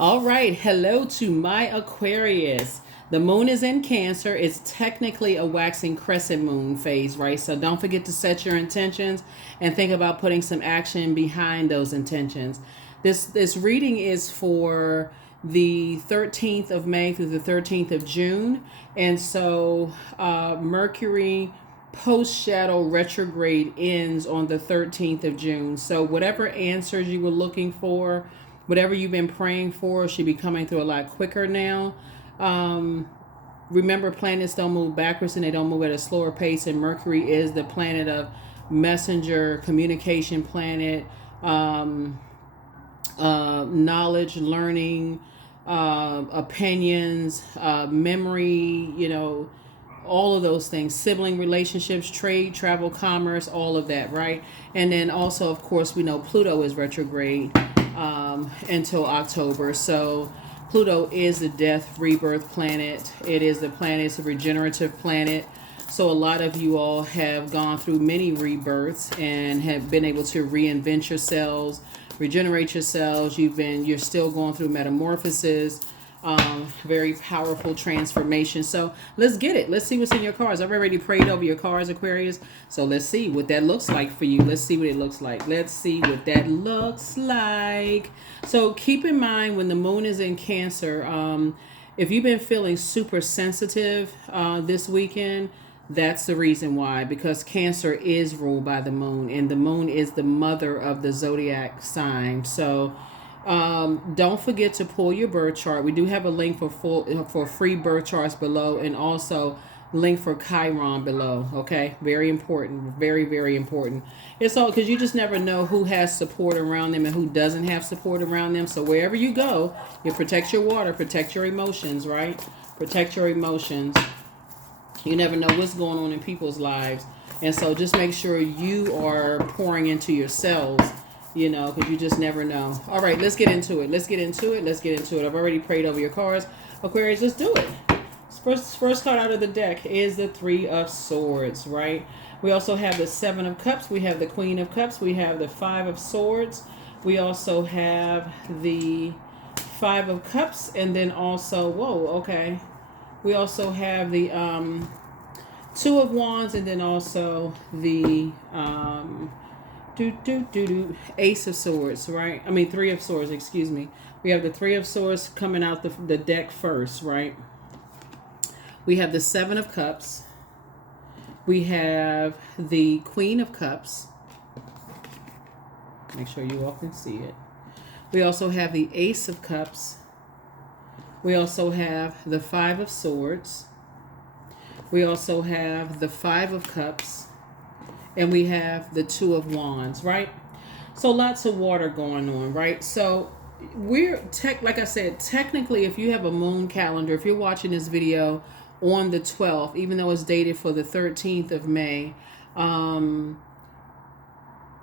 All right, hello to my Aquarius. The moon is in Cancer. It's technically a waxing crescent moon phase, right? So don't forget to set your intentions and think about putting some action behind those intentions. This reading is for the 13th of May through the 13th of June. And so Mercury post shadow retrograde ends on the 13th of June. So whatever answers you were looking for, whatever you've been praying for, should be coming through a lot quicker now. Remember, planets don't move backwards and they don't move at a slower pace, and Mercury is the planet of messenger, communication planet, knowledge, learning, opinions, memory, all of those things, sibling relationships, trade, travel, commerce, all of that, right? And then also, of course, we know Pluto is retrograde until October. So Pluto is the death rebirth planet. It is the planet, it's a regenerative planet. So a lot of you all have gone through many rebirths and have been able to reinvent yourselves, regenerate yourselves. You're still going through metamorphosis. Very powerful transformation. So let's get it. Let's see what's in your cards. I've already prayed over your cards, Aquarius. So let's see what that looks like for you. Let's see what it looks like. Let's see what that looks like. So keep in mind when the moon is in Cancer, if you've been feeling super sensitive this weekend, that's the reason why, because Cancer is ruled by the moon, and the moon is the mother of the Zodiac sign. So don't forget to pull your birth chart. We do have a link for free birth charts below, and also link for Chiron below. Okay, very important, very, very important. It's all because you just never know who has support around them and who doesn't have support around them. So wherever you go, you protect your water, protect your emotions, right? Protect your emotions. You never know what's going on in people's lives, and so just make sure you are pouring into yourselves, because you just never know. All right, let's get into it. Let's get into it. I've already prayed over your cards, Aquarius. Let's do it. First card out of the deck is the Three of Swords, right? We also have the Seven of Cups. We have the Queen of Cups. We have the Five of Swords. We also have the Five of Cups, and then also, we also have the Two of Wands, and then also the Ace of Swords, right? I mean, Three of Swords, excuse me. We have the Three of Swords coming out the deck first, right? We have the Seven of Cups. We have the Queen of Cups. Make sure you all can see it. We also have the Ace of Cups. We also have the Five of Swords. We also have the Five of Cups. And we have the Two of Wands, right? So lots of water going on, right? So like I said, technically, if you have a moon calendar, if you're watching this video on the 12th, even though it's dated for the 13th of May,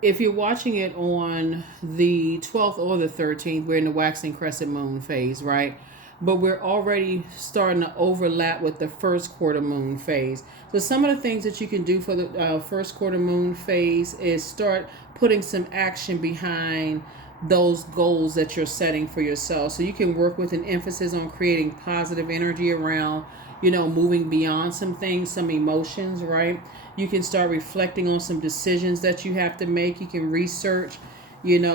if you're watching it on the 12th or the 13th, we're in the waxing crescent moon phase, right? But we're already starting to overlap with the first quarter moon phase. So some of the things that you can do for the first quarter moon phase is start putting some action behind those goals that you're setting for yourself. So you can work with an emphasis on creating positive energy around, moving beyond some things, some emotions, right? You can start reflecting on some decisions that you have to make. You can research,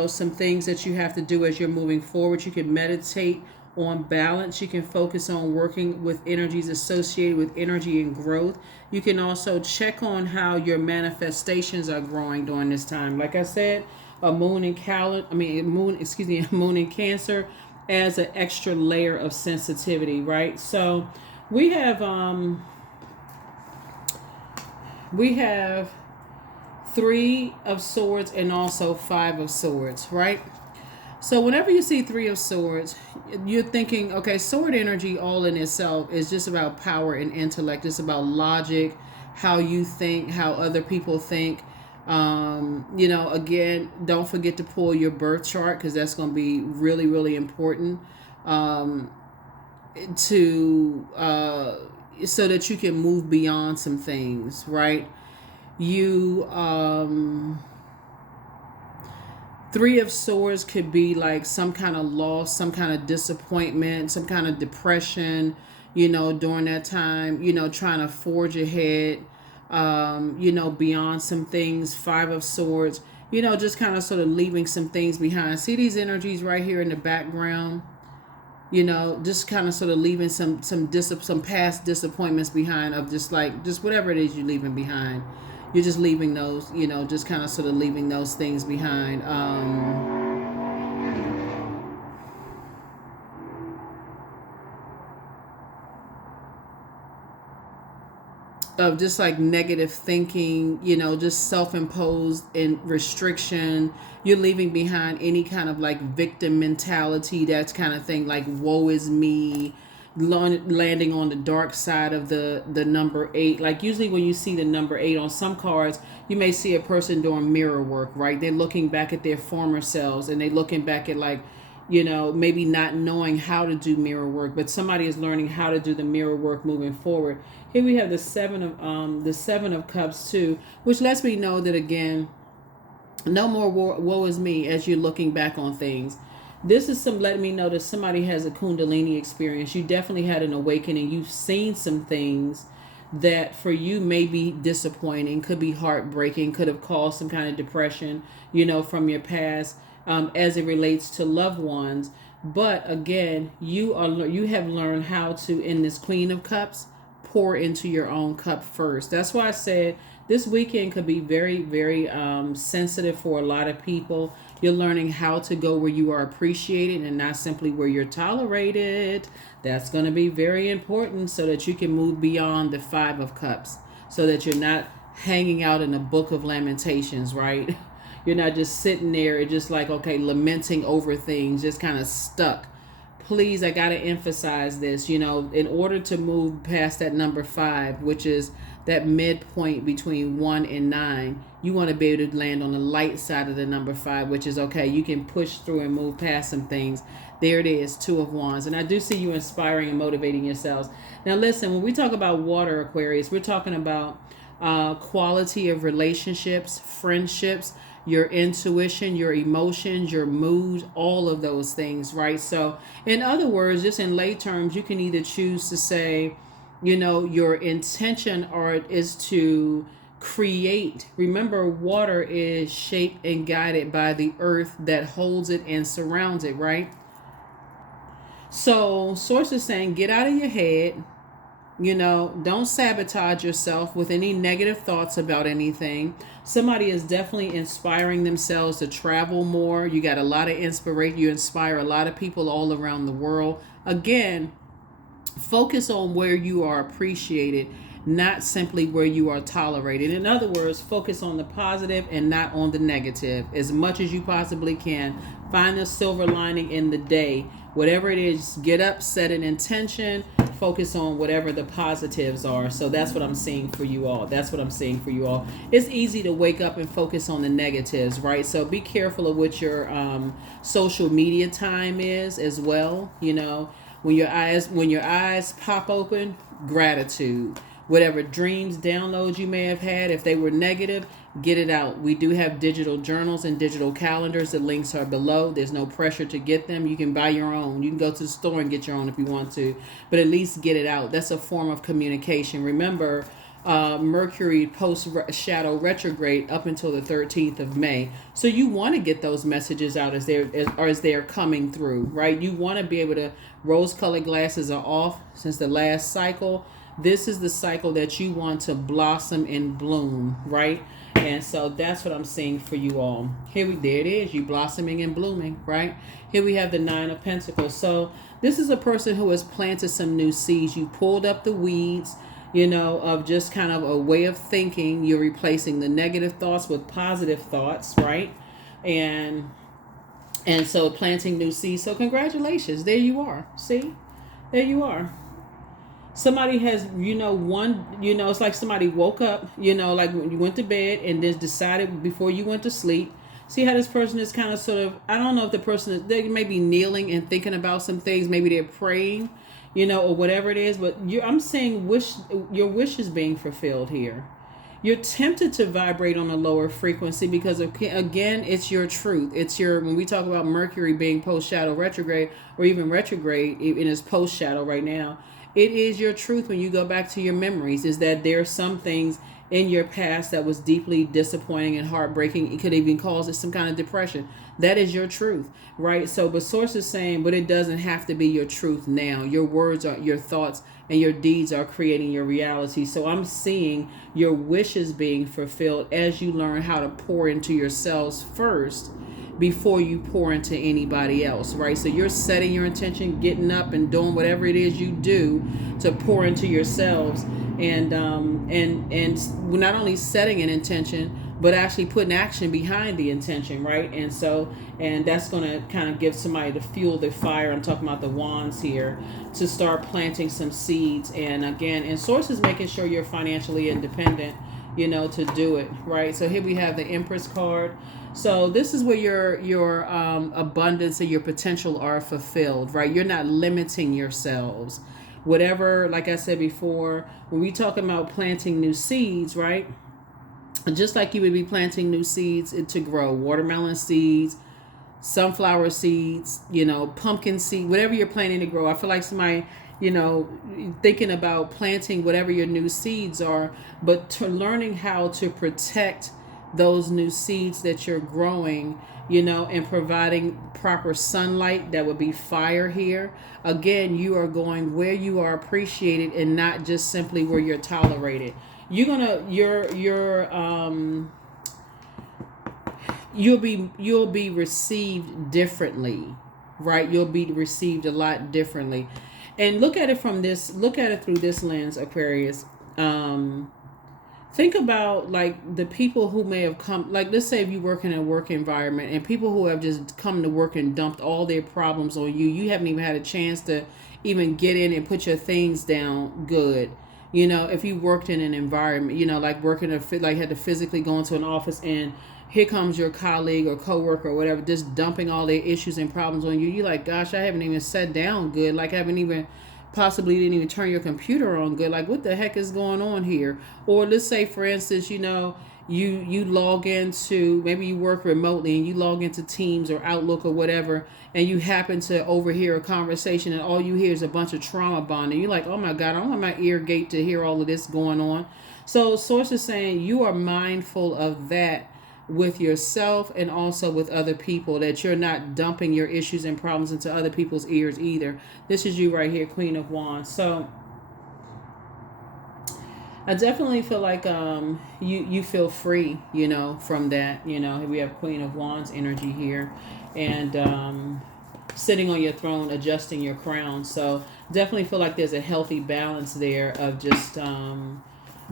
some things that you have to do as you're moving forward. You can meditate on balance. You can focus on working with energies associated with energy and growth. You can also check on how your manifestations are growing during this time. Like I said, a moon in Cancer adds an extra layer of sensitivity, right? So we have Three of Swords and also Five of Swords, right? So whenever you see Three of Swords, you're thinking, okay, sword energy all in itself is just about power and intellect. It's about logic, how you think, how other people think. Again, don't forget to pull your birth chart, because that's going to be really, really important so that you can move beyond some things, right? Three of Swords could be like some kind of loss, some kind of disappointment, some kind of depression, during that time, trying to forge ahead, beyond some things. Five of Swords, just kind of sort of leaving some things behind. See these energies right here in the background? Just kind of sort of leaving some past disappointments behind, of just whatever it is you're leaving behind. You're just leaving those, just kind of sort of leaving those things behind. Of just like negative thinking, just self-imposed and restriction. You're leaving behind any kind of like victim mentality, that kind of thing, like woe is me, landing on the dark side of the number 8. Like usually when you see the number 8 on some cards, you may see a person doing mirror work, right? They're looking back at their former selves, and they're looking back at like, maybe not knowing how to do mirror work, but somebody is learning how to do the mirror work moving forward. Here we have the seven of Cups too, which lets me know that again, no more woe is me as you're looking back on things. This is letting me know that somebody has a Kundalini experience. You definitely had an awakening. You've seen some things that for you may be disappointing, could be heartbreaking, could have caused some kind of depression, from your past, as it relates to loved ones. But again, you have learned how to, in this Queen of Cups, pour into your own cup first. That's why I said this weekend could be very, very sensitive for a lot of people. You're learning how to go where you are appreciated and not simply where you're tolerated. That's going to be very important, so that you can move beyond the Five of Cups, so that you're not hanging out in the Book of Lamentations, right? You're not just sitting there and just like, okay, lamenting over things, just kind of stuck. Please, I got to emphasize this, in order to move past that number 5, which is that midpoint between 1 and 9, you want to be able to land on the light side of the number 5, which is okay. You can push through and move past some things. There it is, 2 of Wands. And I do see you inspiring and motivating yourselves. Now, listen, when we talk about water, Aquarius, we're talking about quality of relationships, friendships, your intuition, your emotions, your mood, all of those things, right? So in other words, just in lay terms, you can either choose to say, your intention is to create. Remember, water is shaped and guided by the earth that holds it and surrounds it, right? So Source is saying, get out of your head. Don't sabotage yourself with any negative thoughts about anything. Somebody is definitely inspiring themselves to travel more. You got a lot of inspiration. You inspire a lot of people all around the world. Again, focus on where you are appreciated, not simply where you are tolerated. In other words, focus on the positive and not on the negative as much as you possibly can. Find a silver lining in the day. Whatever it is, get up, set an intention, focus on whatever the positives are. So that's what I'm seeing for you all. It's easy to wake up and focus on the negatives, right? So be careful of what your social media time is as well. When your eyes pop open, gratitude. Whatever dreams, downloads you may have had, if they were negative, get it out. We do have digital journals and digital calendars. The links are below. There's no pressure to get them. You can buy your own. You can go to the store and get your own if you want to, but at least get it out. That's a form of communication. Remember, Mercury post shadow retrograde up until the 13th of May. So you want to get those messages out as they're coming through, right? You want to be able to, rose-colored glasses are off since the last cycle. This is the cycle that you want to blossom and bloom, right? And so that's what I'm seeing for you all. There it is, you blossoming and blooming, right? Here we have the 9 of Pentacles. So this is a person who has planted some new seeds. You pulled up the weeds, of just kind of a way of thinking. You're replacing the negative thoughts with positive thoughts, right? And so planting new seeds. So congratulations. There you are. See? There you are. Somebody has, it's like somebody woke up, like when you went to bed and then decided before you went to sleep. See how this person is kind of sort of, I don't know if the person, they may be kneeling and thinking about some things. Maybe they're praying, or whatever it is. But I'm saying your wish is being fulfilled here. you're tempted to vibrate on a lower frequency because again, it's your truth. It's your, when we talk about Mercury being post shadow retrograde, or even retrograde in its post shadow right now, it is your truth. When you go back to your memories, is that there are some things in your past that was deeply disappointing and heartbreaking. It could even cause it some kind of depression. That is your truth, right? So, but Source is saying, but it doesn't have to be your truth now. Your words are, your thoughts and your deeds are creating your reality. So I'm seeing your wishes being fulfilled as you learn how to pour into yourselves first before you pour into anybody else, right? So you're setting your intention, getting up and doing whatever it is you do to pour into yourselves, and not only setting an intention, but actually putting action behind the intention, right? And so, and that's going to kind of give somebody to fuel the fire. I'm talking about the wands here, to start planting some seeds. And again, and Source is making sure you're financially independent, you know, to do it, right? So here we have the Empress card. So this is where your abundance and your potential are fulfilled, right? You're not limiting yourselves. Whatever, like I said before, when we talk about planting new seeds, right? Just like you would be planting new seeds to grow, watermelon seeds, sunflower seeds, you know, pumpkin seed, whatever you're planting to grow. I feel like somebody, you know, thinking about planting whatever your new seeds are, but to learning how to protect those new seeds that you're growing, you know, and providing proper sunlight. That would be fire here. Again, you are going where you are appreciated and not just simply where you're tolerated. You're gonna, you'll be received differently, right? You'll be received a lot differently. And look at it through this lens, Aquarius. Think about like the people who may have come, like let's say if you work in a work environment and people who have just come to work and dumped all their problems on you. You haven't even had a chance to even get in and put your things down good. You know, if you worked in an environment, you know, like like had to physically go into an office, and here comes your colleague or coworker or whatever, just dumping all their issues and problems on you. You're like, gosh, I haven't even sat down good. Like I haven't even possibly didn't even turn your computer on good. Like what the heck is going on here? Or let's say, for instance, you know, you log into, maybe you work remotely and you log into Teams or Outlook or whatever, and you happen to overhear a conversation and all you hear is a bunch of trauma bonding. You're like, oh my God, I don't want my ear gate to hear all of this going on. So Source is saying you are mindful of that with yourself and also with other people, that you're not dumping your issues and problems into other people's ears either. This is you right here, Queen of Wands. So I definitely feel like you feel free, you know, from that. You know, we have Queen of Wands energy here, and sitting on your throne, adjusting your crown. So definitely feel like there's a healthy balance there of just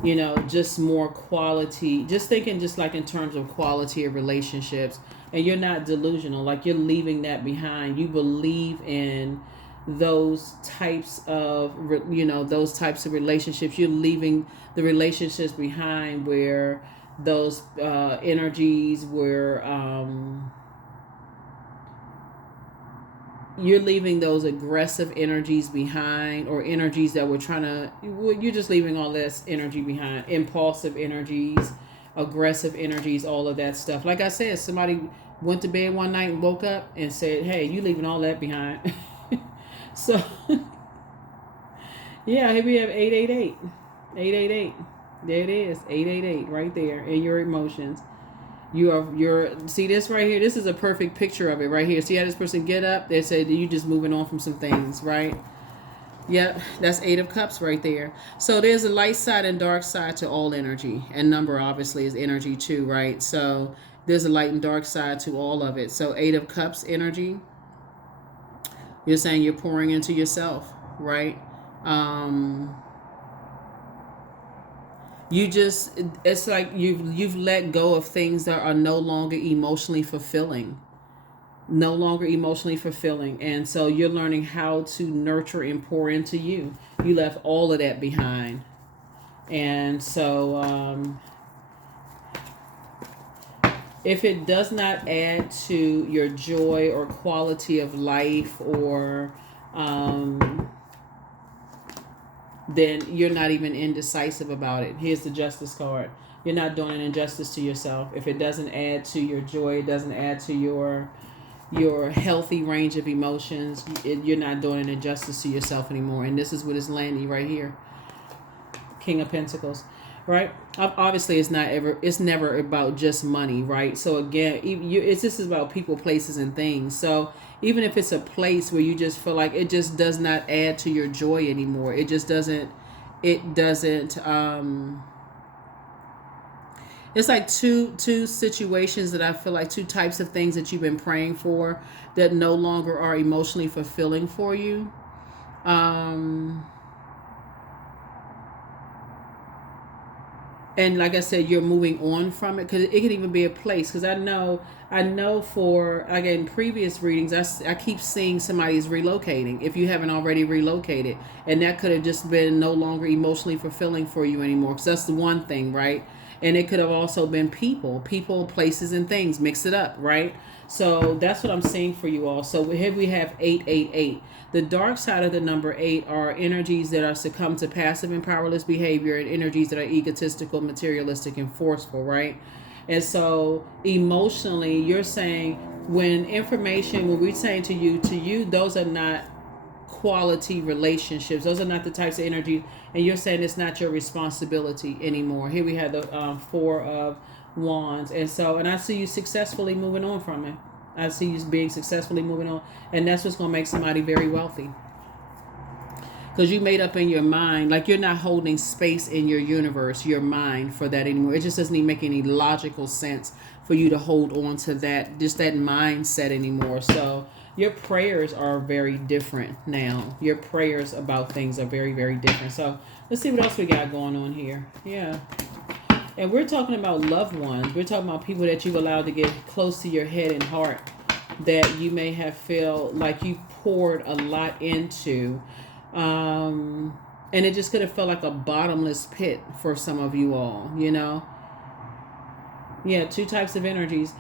you know, just more quality, just thinking just like in terms of quality of relationships, and you're not delusional, like you're leaving that behind. You believe in those types of, you know, those types of relationships. You're leaving the relationships behind where those energies were, you're leaving those aggressive energies behind, or energies that were trying to, you're just leaving all this energy behind. Impulsive energies, aggressive energies, all of that stuff. Like I said, somebody went to bed one night and woke up and said, hey, you leaving all that behind. So yeah, here we have 888. 888. There it is. 888 right there in your emotions. You're see this right here, this is a perfect picture of it right here. See how this person get up, they said you just moving on from some things, right? Yep, that's 8 of Cups right there. So there's a light side and dark side to all energy, and number obviously is energy too, right? So there's a light and dark side to all of it. So 8 of Cups energy, you're saying you're pouring into yourself, right? You just, it's like you've let go of things that are no longer emotionally fulfilling. And so you're learning how to nurture and pour into you. You left all of that behind. And so if it does not add to your joy or quality of life, or then you're not even indecisive about it. Here's the Justice card. you're not doing an injustice to yourself. If it doesn't add to your joy, it doesn't add to your healthy range of emotions, you're not doing an injustice to yourself anymore. And this is what is landing right here. King of Pentacles, right? Obviously, it's never about just money, right? So again, this is about people, places, and things. So even if it's a place where you just feel like it just does not add to your joy anymore, it just doesn't. It doesn't. It's like two situations that I feel like, two types of things that you've been praying for that no longer are emotionally fulfilling for you. And like I said, you're moving on from it, because it can even be a place. Because I know for, again, previous readings, I keep seeing somebody's relocating, if you haven't already relocated, and that could have just been no longer emotionally fulfilling for you anymore. Because that's the one thing, right? And it could have also been people, places, and things. Mix it up, right? So that's what I'm seeing for you all. So here we have 888. The dark side of the number 8 are energies that are succumb to passive and powerless behavior, and energies that are egotistical, materialistic, and forceful, right? And so emotionally, you're saying when we're saying to you, those are not quality relationships. Those are not the types of energy, and you're saying it's not your responsibility anymore. Here we have the 4 of Wands, and I see you successfully moving on from it. I see you being successfully moving on, and that's what's going to make somebody very wealthy. Because you made up in your mind, like you're not holding space in your universe, your mind, for that anymore. It just doesn't even make any logical sense for you to hold on to that, just that mindset anymore. So your prayers are very different now. Your prayers about things are very, very different. So let's see what else we got going on here. Yeah. And we're talking about loved ones. We're talking about people that you've allowed to get close to your head and heart, that you may have felt like you poured a lot into. And it just could have felt like a bottomless pit for some of you all, Yeah, 2 types of energies.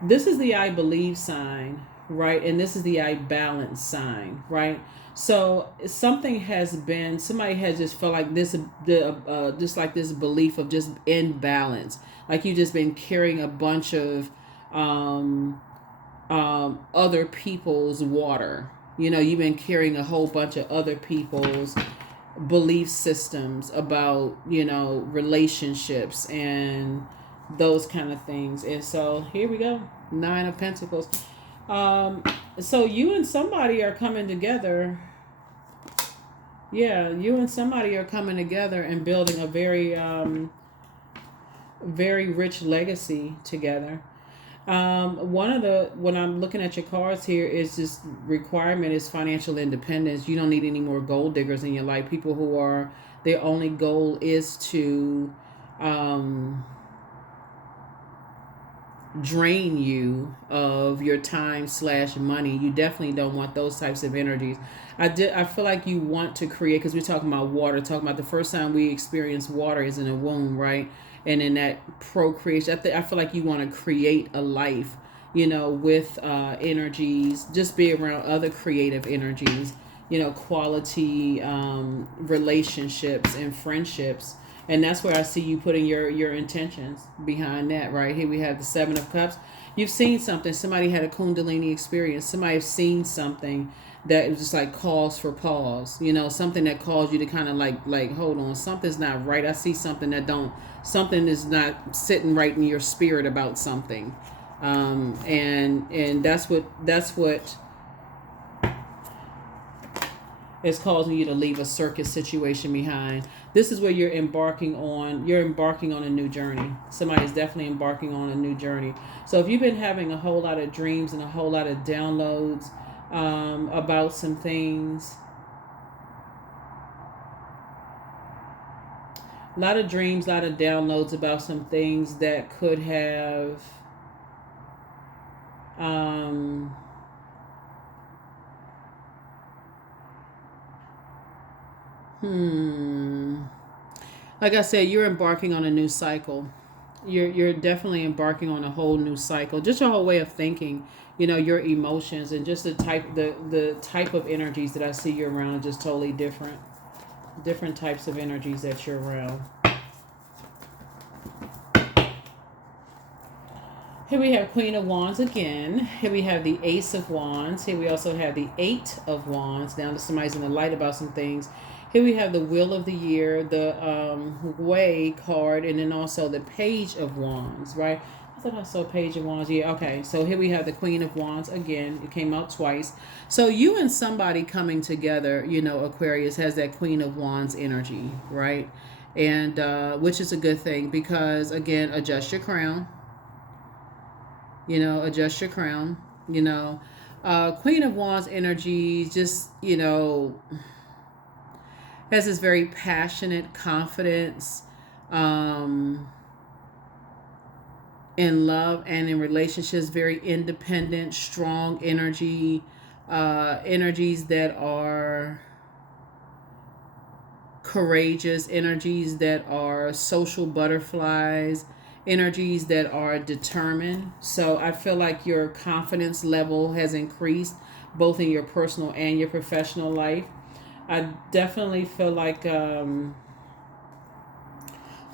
This is the I believe sign, right? And this is the I balance sign, right? So somebody has just felt like this, just like this belief of just imbalance. Like you've just been carrying a bunch of other people's water. You've been carrying a whole bunch of other people's belief systems about, relationships and those kind of things. And so here we go. 9 of Pentacles. So you and somebody are coming together. Yeah, you and somebody are coming together and building a very, very rich legacy together. When I'm looking at your cards here, is this requirement is financial independence. You don't need any more gold diggers in your life. People who are, their only goal is to, drain you of your time / money. You definitely don't want those types of energies. I feel like you want to create, because we're talking about water, talking about the first time we experience water is in a womb, right? And in that procreation, I feel like you want to create a life, with energies, just be around other creative energies, quality relationships and friendships. And that's where I see you putting your intentions behind that, right? Here we have the 7 of Cups. You've seen something. Somebody had a Kundalini experience. Somebody has seen something that was just like calls for pause. Something that calls you to kind of like, hold on, something's not right. I see something something is not sitting right in your spirit about something. And that's what is causing you to leave a circus situation behind. This is where you're embarking on a new journey. Somebody's definitely embarking on a new journey. So if you've been having a whole lot of dreams and a whole lot of downloads about some things, a lot of dreams, a lot of downloads about some things that could have like I said, you're embarking on a new cycle. You're definitely embarking on a whole new cycle. Just your whole way of thinking, your emotions, and just the type of energies that I see you around are just totally different. Different types of energies that you're around. Here we have Queen of Wands again. Here we have the Ace of Wands. Here we also have the Eight of Wands. Down to somebody's in the light about some things. Here we have the Wheel of the Year, the Way card, and then also the Page of Wands, right? I thought I saw Page of Wands. Yeah, okay. So here we have the Queen of Wands again. It came out twice. So you and somebody coming together, you know, Aquarius has that Queen of Wands energy, right? And which is a good thing because, again, adjust your crown. You know, adjust your crown. You know, Queen of Wands energy just, you know, has this very passionate confidence in love and in relationships, very independent, strong energy, energies that are courageous, energies that are social butterflies, energies that are determined. So I feel like your confidence level has increased both in your personal and your professional life. I definitely feel like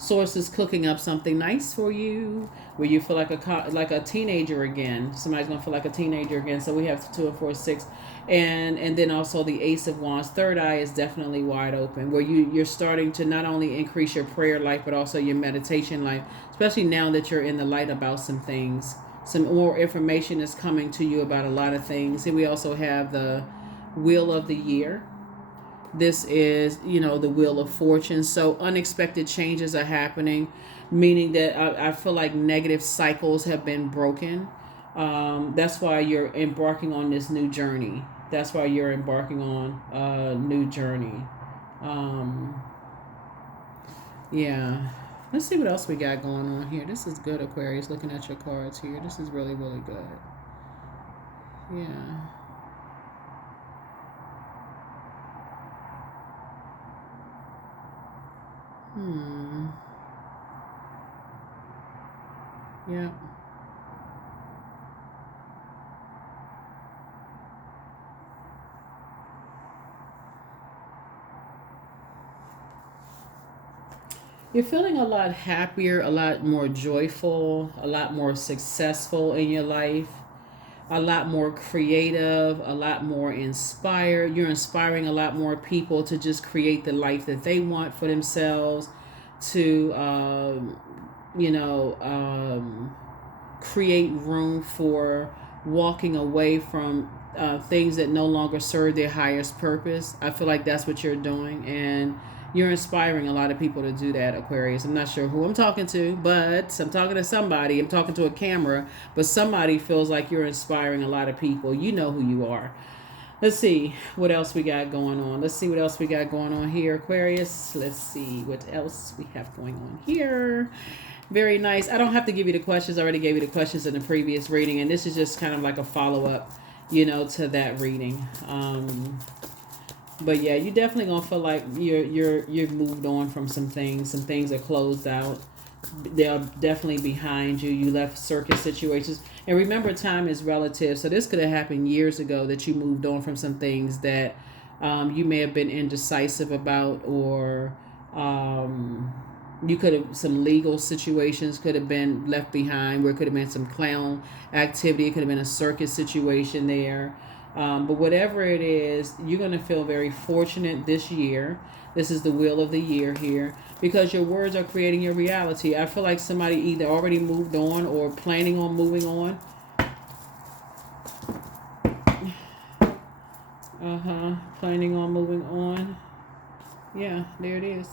Source is cooking up something nice for you, where you feel like a teenager again. Somebody's gonna feel like a teenager again. So we have 2 and 4, 6, and then also the Ace of Wands. Third eye is definitely wide open, where you're starting to not only increase your prayer life but also your meditation life, especially now that you're in the light about some things. Some more information is coming to you about a lot of things. Here we also have the Wheel of the Year. This is, you know, the Wheel of Fortune. So unexpected changes are happening, meaning that I feel like negative cycles have been broken. That's why you're embarking on this new journey. That's why you're embarking on a new journey. Yeah. Let's see what else we got going on here. This is good, Aquarius, looking at your cards here. This is really, really good. Yeah. Yeah. You're feeling a lot happier, a lot more joyful, a lot more successful in your life, a lot more creative, a lot more inspired. You're inspiring a lot more people to just create the life that they want for themselves, to, you know, create room for walking away from things that no longer serve their highest purpose. I feel like that's what you're doing, and you're inspiring a lot of people to do that, Aquarius. I'm not sure who I'm talking to, but I'm talking to somebody. I'm talking to a camera, but somebody feels like you're inspiring a lot of people. You know who you are. Let's see what else we got going on. Let's see what else we got going on here, Aquarius. Let's see what else we have going on here. Very nice. I don't have to give you the questions. I already gave you the questions in the previous reading, and this is just kind of like a follow-up, you know, to that reading. But yeah, you definitely gonna feel like you've moved on from some things. Some things are closed out. They're definitely behind you. You left circus situations. And remember, time is relative. So this could have happened years ago that you moved on from some things that you may have been indecisive about, or you could have, some legal situations could have been left behind, where it could have been some clown activity. It could have been a circus situation there. But whatever it is, you're going to feel very fortunate this year. This is the Wheel of the Year here, because your words are creating your reality. I feel like somebody either already moved on or planning on moving on. Planning on moving on. Yeah, there it is.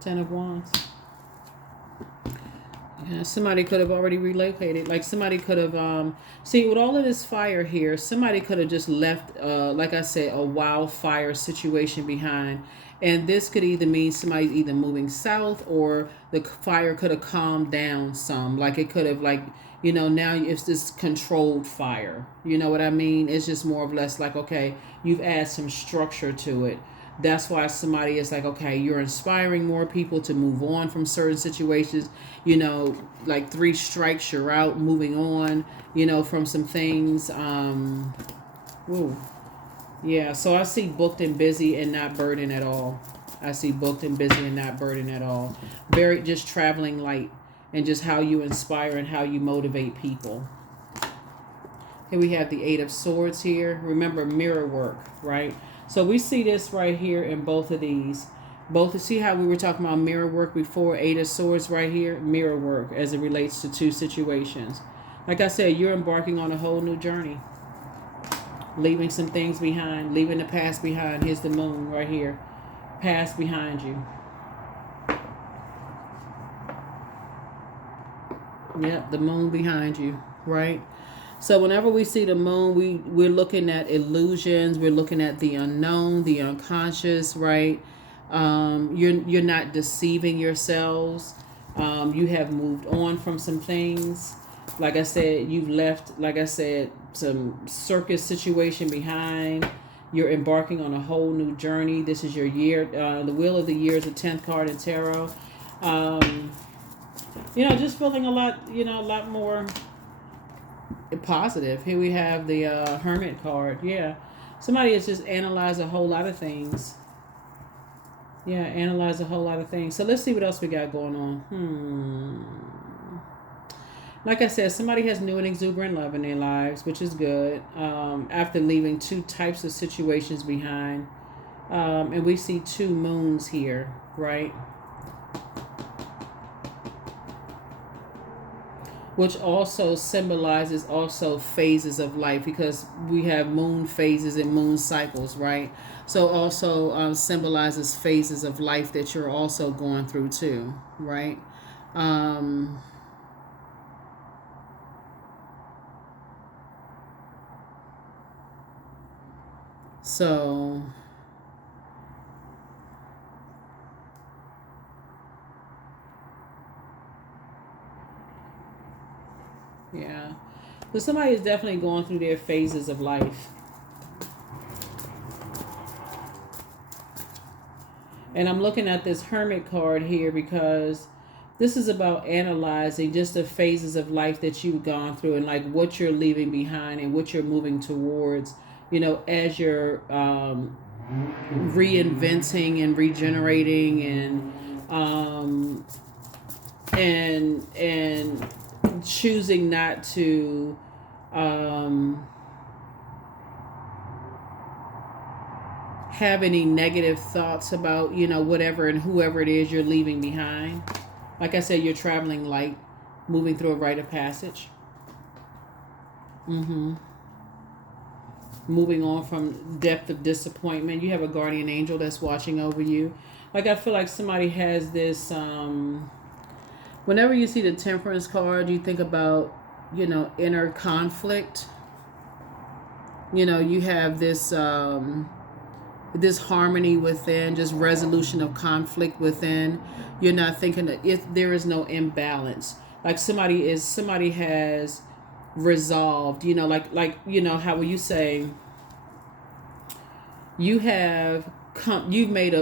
10 of Wands. Yeah, somebody could have already relocated. Like somebody could have, see, with all of this fire here, somebody could have just left, like I said, a wildfire situation behind. And this could either mean somebody's either moving south, or the fire could have calmed down some. Like it could have, like, you know, now it's this controlled fire. You know what I mean? It's just more or less like, okay, you've added some structure to it. That's why somebody is like, okay, you're inspiring more people to move on from certain situations. You know, like 3 strikes, you're out, moving on, you know, from some things. Woo. Yeah, so I see booked and busy and not burdened at all. I see booked and busy and not burdened at all. Very, just traveling light. and just how you inspire and how you motivate people. Here we have the Eight of Swords here. Remember, mirror work, right? So we see this right here in both of these. Both, see how we were talking about mirror work before? Eight of Swords right here, mirror work as it relates to two situations. Like I said, you're embarking on a whole new journey. Leaving some things behind, leaving the past behind. Here's the moon right here. Past behind you. Yep, the moon behind you, right? So whenever we see the moon, we're looking at illusions. We're looking at the unknown, the unconscious, right? You're not deceiving yourselves. You have moved on from some things. Like I said, you've left, like I said, some circus situation behind. You're embarking on a whole new journey. This is your year. The Wheel of the Year is the 10th card in tarot. Just feeling a lot more positive. Here we have the Hermit card. Yeah. Somebody has just analyzed a whole lot of things. Yeah, analyze a whole lot of things. So let's see what else we got going on. Like I said, somebody has new and exuberant love in their lives, which is good. After leaving two types of situations behind. And we see two moons here, right? Which also symbolizes also phases of life, because we have moon phases and moon cycles, right? So also symbolizes phases of life that you're also going through too, right? So yeah, but somebody is definitely going through their phases of life. And I'm looking at this Hermit card here because this is about analyzing just the phases of life that you've gone through and like what you're leaving behind and what you're moving towards, as you're reinventing and regenerating and choosing not to have any negative thoughts about whatever and whoever it is you're leaving behind. Like I said, you're traveling light, moving through a rite of passage. Moving on from depth of disappointment. You have a guardian angel that's watching over you. Like I feel like somebody has this whenever you see the Temperance card, you think about inner conflict. You have this this harmony within, just resolution of conflict within. You're not thinking that if there is no imbalance, like somebody has resolved, like how will you say you've made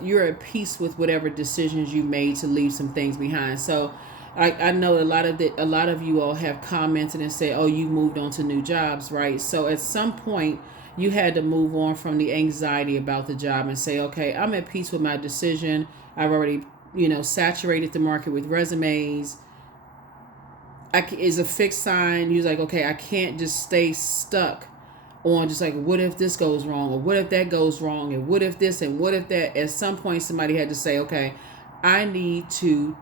you're at peace with whatever decisions you made to leave some things behind. So I know a lot of you all have commented and say, oh, you moved on to new jobs, right? So at some point you had to move on from the anxiety about the job and say, okay, I'm at peace with my decision. I've already, saturated the market with resumes. Is a fixed sign. You're like, okay, I can't just stay stuck on just like, what if this goes wrong, or what if that goes wrong, and what if this and what if that. At some point somebody had to say, okay, I need to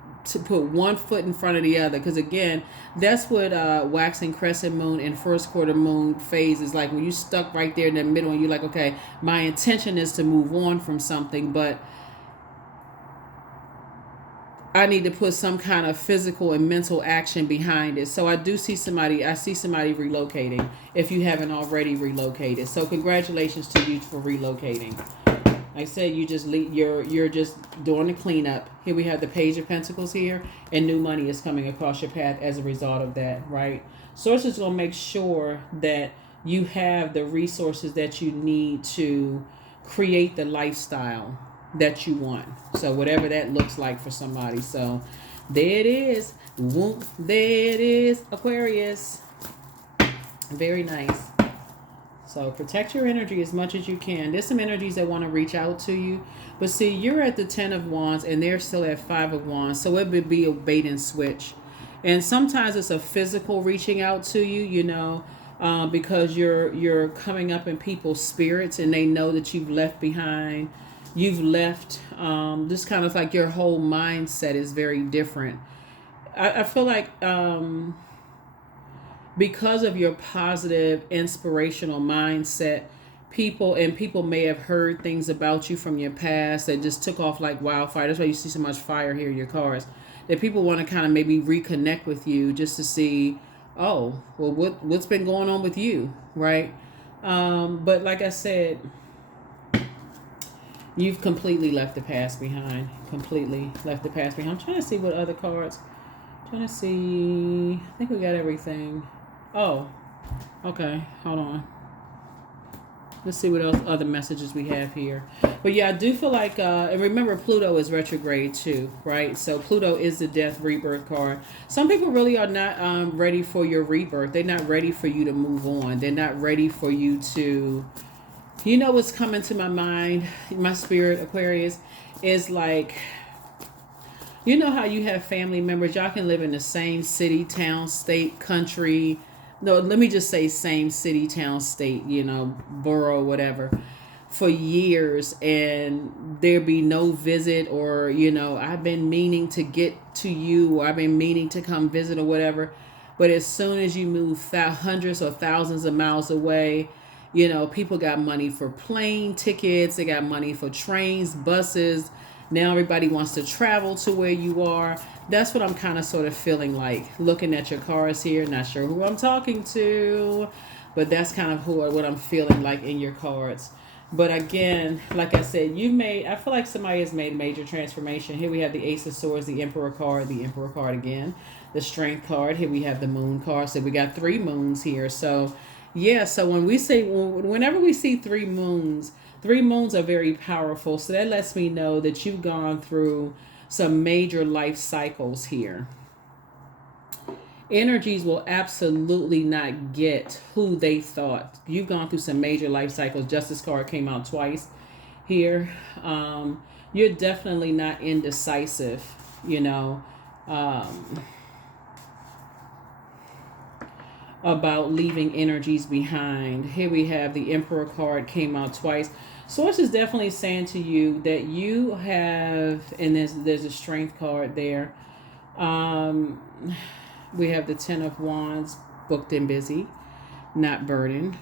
put one foot in front of the other, because again, that's what waxing crescent moon and first quarter moon phase is like. When you stuck right there in the middle and you're like, okay, my intention is to move on from something, but I need to put some kind of physical and mental action behind it. So I see somebody relocating, if you haven't already relocated. So congratulations to you for relocating. Like I said, you're just doing the cleanup. Here we have the Page of Pentacles here, and new money is coming across your path as a result of that, right? Source is going to make sure that you have the resources that you need to create the lifestyle that you want. So whatever that looks like for somebody. So there it is. Whoop, there it is, Aquarius. Very nice. So protect your energy as much as you can. There's some energies that want to reach out to you. But see, you're at the 10 of Wands and they're still at 5 of Wands. So it would be a bait and switch. And sometimes it's a physical reaching out to you, you know, because you're coming up in people's spirits and they know that you've left behind. You've left, just kind of like your whole mindset is very different. I feel like because of your positive, inspirational mindset, people may have heard things about you from your past that just took off like wildfire. That's why you see so much fire here in your cards. That people want to kind of maybe reconnect with you just to see, oh, well, what's been going on with you, right? But like I said, you've completely left the past behind. Completely left the past behind. I'm trying to see what other cards. Trying to see. I think we got everything. Oh, okay. Hold on. Let's see what else other messages we have here. But yeah, I do feel like, and remember Pluto is retrograde too, right? So Pluto is the death rebirth card. Some people really are not ready for your rebirth. They're not ready for you to move on. They're not ready for you to, you know what's coming to my mind, my spirit, Aquarius, is like, you know how you have family members, y'all can live in the same city, town, state, country. No, let me just say same city, town, state, you know, borough, whatever, for years, and there be no visit, or, you know, I've been meaning to get to you, or I've been meaning to come visit or whatever. But as soon as you move hundreds or thousands of miles away, you know, people got money for plane tickets. They got money for trains, buses. Now everybody wants to travel to where you are. That's what I'm kind of sort of feeling like. Looking at your cards here. Not sure who I'm talking to. But that's kind of what I'm feeling like in your cards. But again, like I said, I feel like somebody has made a major transformation. Here we have the Ace of Swords, the Emperor card again. The Strength card. Here we have the Moon card. So we got 3 moons here. So yeah, so whenever we see 3 moons are very powerful. So that lets me know that you've gone through some major life cycles here. Energies will absolutely not get who they thought. You've gone through some major life cycles. Justice card came out twice here. You're definitely not indecisive, you know. About leaving energies behind. Here we have the Emperor card came out twice. Source is definitely saying to you that you have, and there's a Strength card there. We have the 10 of Wands, booked and busy, not burdened,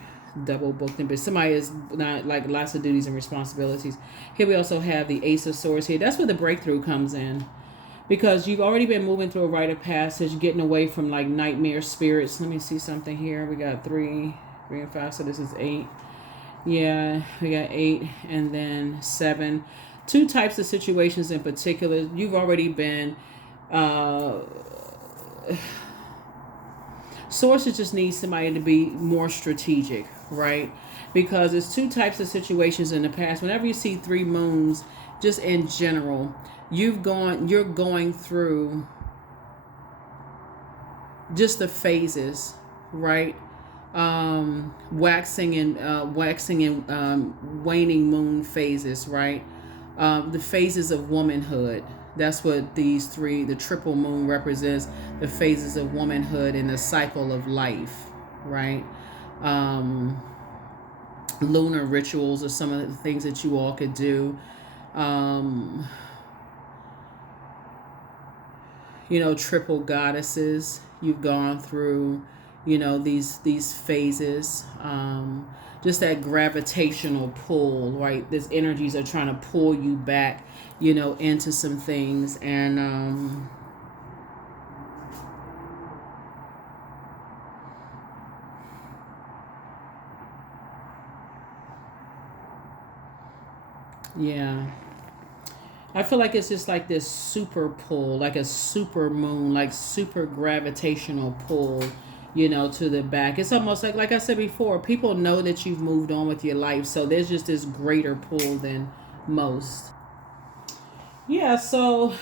double booked and busy. Somebody is not like lots of duties and responsibilities. Here we also have the Ace of Swords here. That's where the breakthrough comes in. Because you've already been moving through a rite of passage, getting away from like nightmare spirits. Let me see something here. We got 3 and 5, so this is 8. Yeah, we got 8 and then 7. 2 types of situations in particular. You've already been... Sources just need somebody to be more strategic, right? Because there's 2 types of situations in the past. Whenever you see 3 moons, just in general... you're going through just the phases, right? Waxing and waning moon phases, right? The phases of womanhood. That's what these 3, the triple moon represents, the phases of womanhood in the cycle of life, right? Lunar rituals are some of the things that you all could do. You know, triple goddesses. You've gone through, you know, these phases. Just that gravitational pull, right? These energies are trying to pull you back, you know, into some things. And yeah. I feel like it's just like this super pull, like a super moon, like super gravitational pull, you know, to the back. It's almost like I said before, people know that you've moved on with your life. So there's just this greater pull than most. Yeah, so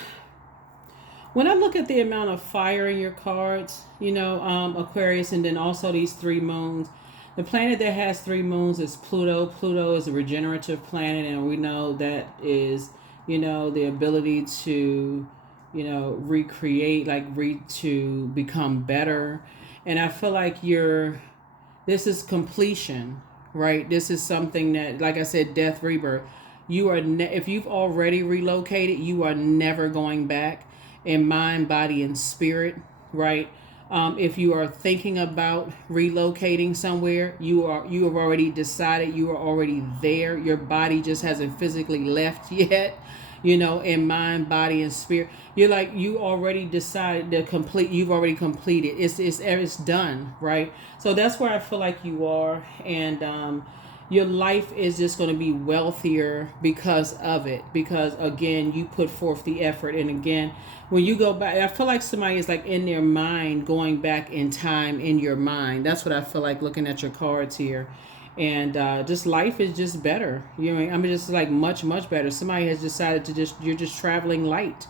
when I look at the amount of fire in your cards, you know, Aquarius, and then also these 3 moons, The planet that has 3 moons is Pluto. Pluto is a regenerative planet, and we know that is, the ability to, recreate, like to become better. And I feel like this is completion, right? This is something that, like I said, death, rebirth. If you've already relocated, you are never going back in mind, body, and spirit, right? If you are thinking about relocating somewhere, you have already decided, you are already there. Your body just hasn't physically left yet, in mind, body, and spirit. You already decided to complete. You've already completed. It's done, right? So that's where I feel like you are, and your life is just going to be wealthier because of it. Because again, you put forth the effort, and again, when you go back, I feel like somebody is like in their mind, going back in time in your mind. That's what I feel like looking at your cards here. And just life is just better. Just like much, much better. Somebody has decided you're just traveling light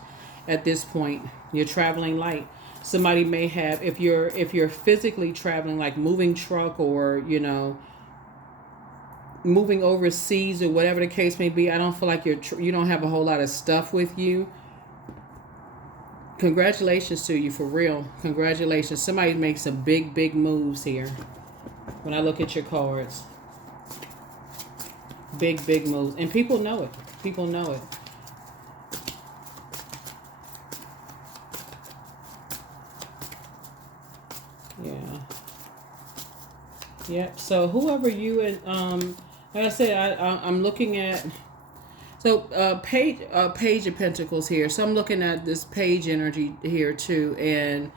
at this point. You're traveling light. Somebody may have, if you're physically traveling, like moving truck, or, moving overseas, or whatever the case may be. I don't feel like you don't have a whole lot of stuff with you. Congratulations to you, for real. Congratulations. Somebody makes some big, big moves here. When I look at your cards, big, big moves, and people know it. People know it. Yeah. Yep. So whoever you and like I said, I'm looking at. So page of Pentacles here. So I'm looking at this page energy here too, and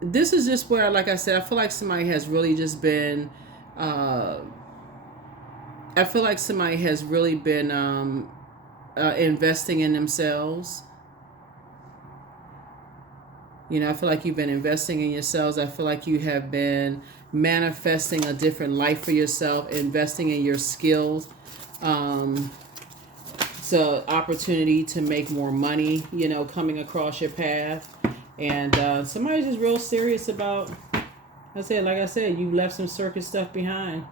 this is just where, like I said, I feel like somebody has really just been. I feel like somebody has really been investing in themselves. I feel like you've been investing in yourselves. I feel like you have been manifesting a different life for yourself, investing in your skills. It's an opportunity to make more money, coming across your path. And somebody's just real serious about, like I said, you left some circus stuff behind.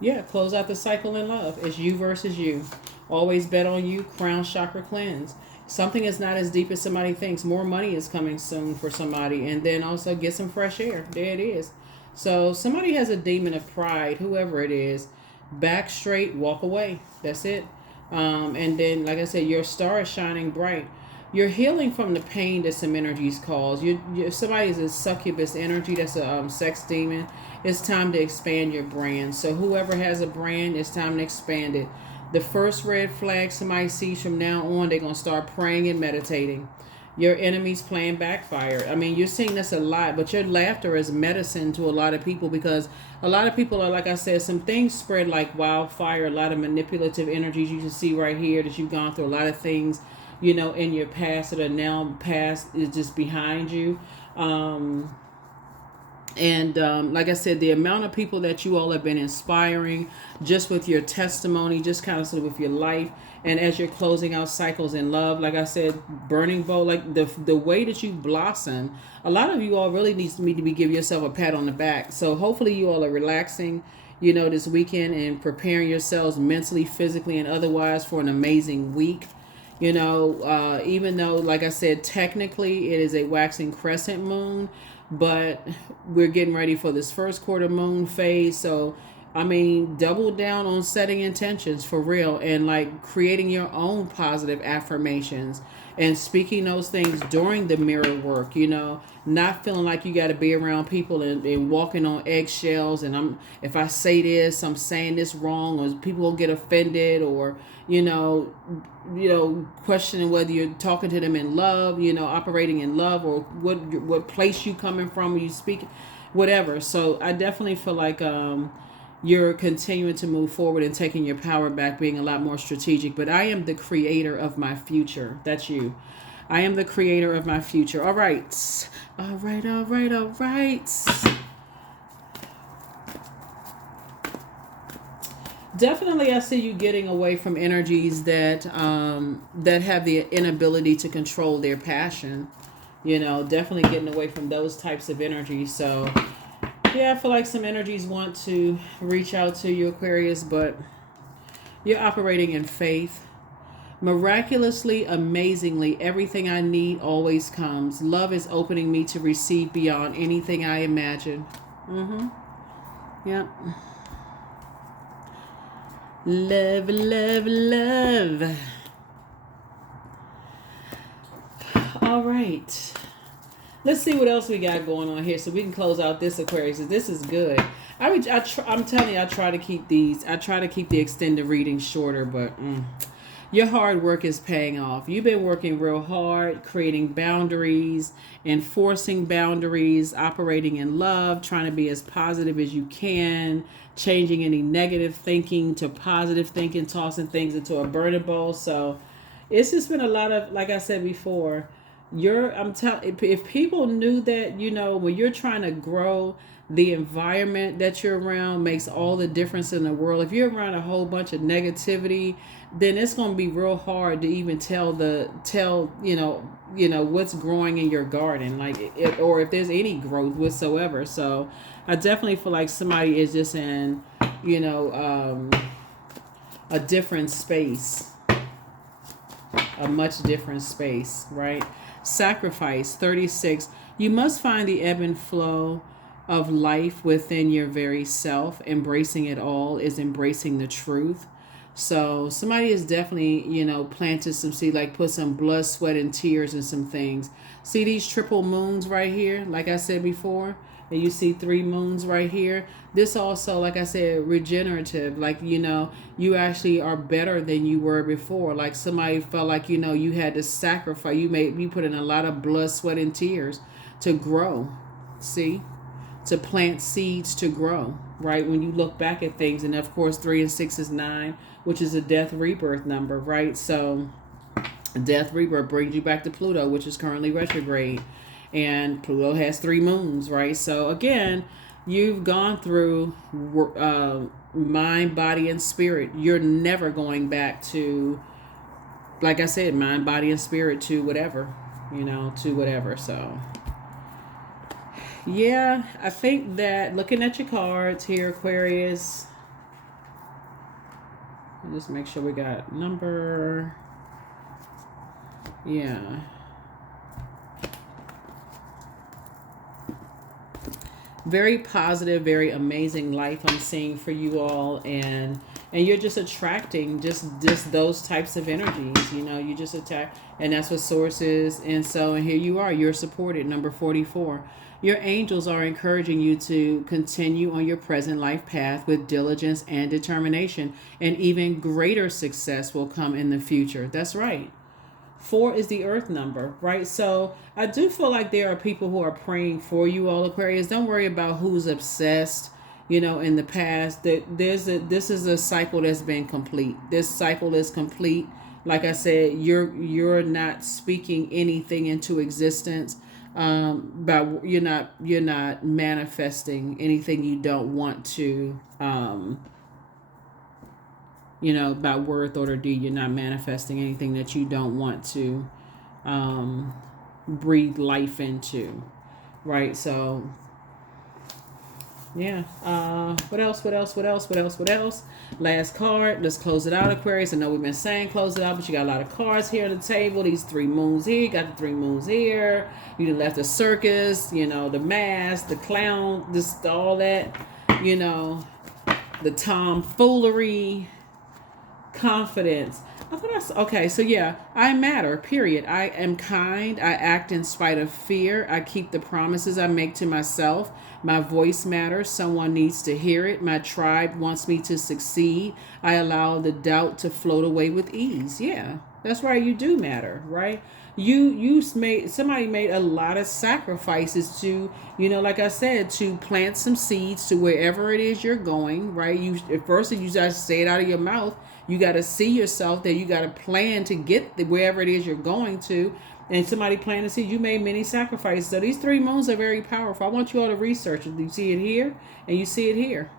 Yeah, close out the cycle in love. It's you versus you. Always bet on you. Crown chakra cleanse. Something is not as deep as somebody thinks. More money is coming soon for somebody. And then also get some fresh air. There it is. So somebody has a demon of pride, whoever it is. Back straight, walk away. That's it. And then, like I said, your star is shining bright. You're healing from the pain that some energies cause. Somebody's a succubus energy. That's a sex demon. It's time to expand your brand. So whoever has a brand, it's time to expand it. The first red flag somebody sees from now on, they're going to start praying and meditating. Your enemy's plan backfire. You're seeing this a lot, but your laughter is medicine to a lot of people, because a lot of people are, like I said, some things spread like wildfire. A lot of manipulative energies you can see right here that you've gone through. A lot of things, in your past that are now past is just behind you. And like I said, the amount of people that you all have been inspiring just with your testimony, just kind of sort of with your life, and as you're closing out cycles in love, like I said, burning bowl, like the way that you blossom, a lot of you all really need to be give yourself a pat on the back. So hopefully you all are relaxing, this weekend, and preparing yourselves mentally, physically, and otherwise for an amazing week. Even though, like I said, technically it is a waxing crescent moon, but we're getting ready for this first quarter moon phase. So, double down on setting intentions for real, and like creating your own positive affirmations and speaking those things during the mirror work, not feeling like you got to be around people and walking on eggshells. And if I say this, I'm saying this wrong, or people will get offended, or, questioning whether you're talking to them in love, operating in love, or what place you coming from when you speak, whatever. So I definitely feel like you're continuing to move forward and taking your power back, being a lot more strategic. But I am the creator of my future. That's you. I am the creator of my future. All right. All right, all right, all right. Definitely, I see you getting away from energies that have the inability to control their passion. You know, definitely getting away from those types of energies. So, yeah, I feel like some energies want to reach out to you, Aquarius, but you're operating in faith. Miraculously, amazingly, everything I need always comes. Love is opening me to receive beyond anything I imagine. Mm-hmm. Yep. Love, love, love. All right. Let's see what else we got going on here so we can close out this Aquarius. This is good. I'm telling you, I try to keep the extended readings shorter, but your hard work is paying off. You've been working real hard, creating boundaries, enforcing boundaries, operating in love, trying to be as positive as you can, changing any negative thinking to positive thinking, tossing things into a burning bowl. So it's just been a lot of, like I said before, I'm telling, if people knew that, you know, when you're trying to grow, the environment that you're around makes all the difference in the world. If you're around a whole bunch of negativity, then it's going to be real hard to even tell what's growing in your garden, or if there's any growth whatsoever. So I definitely feel like somebody is just in, a different space, a much different space, right? Sacrifice 36. You must find the ebb and flow of life within your very self. Embracing it all is embracing the truth. So somebody is definitely, planted some seed, like put some blood, sweat, and tears in some things. See these triple moons right here, like I said before, and you see 3 moons right here. This also, like I said, regenerative. Like, you actually are better than you were before. Like somebody felt like, you had to sacrifice. You put in a lot of blood, sweat, and tears to grow. See? To plant seeds to grow, right? When you look back at things, and of course 3 and 6 is 9, which is a death rebirth number, right? So death rebirth brings you back to Pluto, which is currently retrograde, and Pluto has 3 moons, right? So again, you've gone through mind, body, and spirit. You're never going back to, like I said, mind, body, and spirit to whatever, to whatever. So yeah, I think that looking at your cards here, Aquarius, just make sure we got number. Yeah. Very positive, very amazing life I'm seeing for you all, and you're just attracting just those types of energies. You just attack, and that's what source is. And here you are, you're supported. Number 44. Your angels are encouraging you to continue on your present life path with diligence and determination, and even greater success will come in the future. That's right. 4 is the earth number, right? So I do feel like there are people who are praying for you all, Aquarius. Don't worry about who's obsessed, in the past. This is a cycle that's been complete. This cycle is complete. Like I said, you're not speaking anything into existence. But you're not manifesting anything you don't want to, about worth order deed. You're not manifesting anything that you don't want to breathe life into, right? So yeah. What else? Last card. Let's close it out, Aquarius. I know we've been saying close it out, but you got a lot of cards here on the table. These 3 moons here. You got the 3 moons here. You done left the circus, the mask, the clown, all that, the tomfoolery, confidence. I thought okay, so yeah, I matter, period. I am kind. I act in spite of fear. I keep the promises I make to myself. My voice matters. Someone needs to hear it. My tribe wants me to succeed. I allow the doubt to float away with ease. Yeah, that's right. You do matter, right? Somebody made a lot of sacrifices to, like I said, to plant some seeds to wherever it is you're going, right? At first, you just say it out of your mouth. You got to see yourself there. You got to plan to get wherever it is you're going to. And somebody planted a seed. You made many sacrifices. So these 3 moons are very powerful. I want you all to research it. You see it here and you see it here.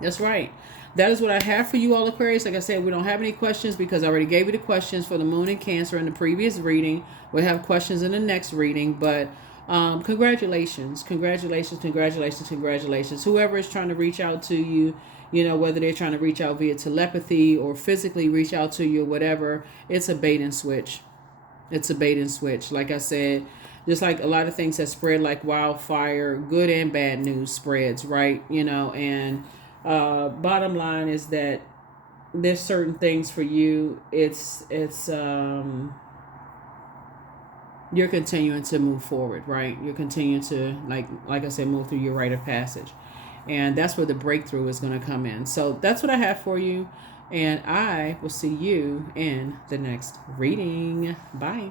That's right. That is what I have for you all, Aquarius. Like I said, we don't have any questions because I already gave you the questions for the moon and Cancer in the previous reading. We'll have questions in the next reading, but congratulations, congratulations, congratulations, congratulations. Whoever is trying to reach out to you, you know, whether they're trying to reach out via telepathy or physically reach out to you or whatever, it's a bait and switch. It's a bait and switch. Like I said, just like a lot of things that spread like wildfire, good and bad news spreads, right? You know, and bottom line is that there's certain things for you. It's you're continuing to move forward, right? You're continuing to like I said, move through your rite of passage. And that's where the breakthrough is going to come in. So that's what I have for you. And I will see you in the next reading. Bye.